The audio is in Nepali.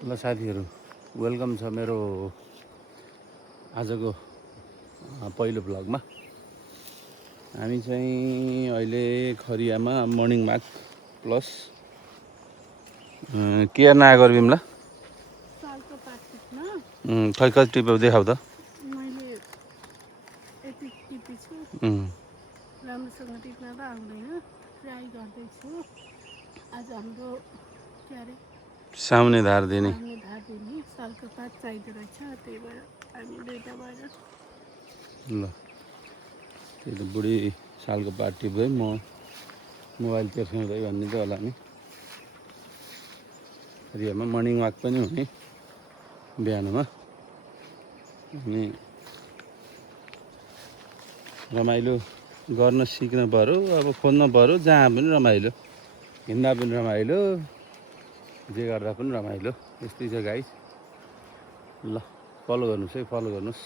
ल साथीहरू, वेलकम छ मेरो आजको पहिलो भ्लगमा। हामी चाहिँ अहिले खरियामा मर्निङ वाक प्लस के गर्न आएको बिमला? सालको पात टिप्न। खै कति टिप्यौ देखाउ त। मैले यति टिपेछु, राम्रोसँग टिप्न त आउँदैन, ट्राई गर्दैछु। आज हाम्रो के अरे साउने धार दिने सामने धार दिने सालको पात चाहिँदो रहेछ, त्यही भएर हामी दुईटा भएर। ल त्यही त बुढी सालको पात टिप्दै म मोबाइल तेर्साउँदै भनिदिँदै होला नि। खरियामा मर्निङ वाक पनि हुने बिहानमा, अनि रमाइलो गर्न सिक्न पऱ्यो। अब खोज्न पऱ्यो, जहाँ पनि रमाइलो, हिँड्दा पनि रमाइलो, जे गर्दा पनि रमाइलो। यस्तै छ गाइस। ल फलो गर्नुहोस् है, फलो गर्नुहोस्।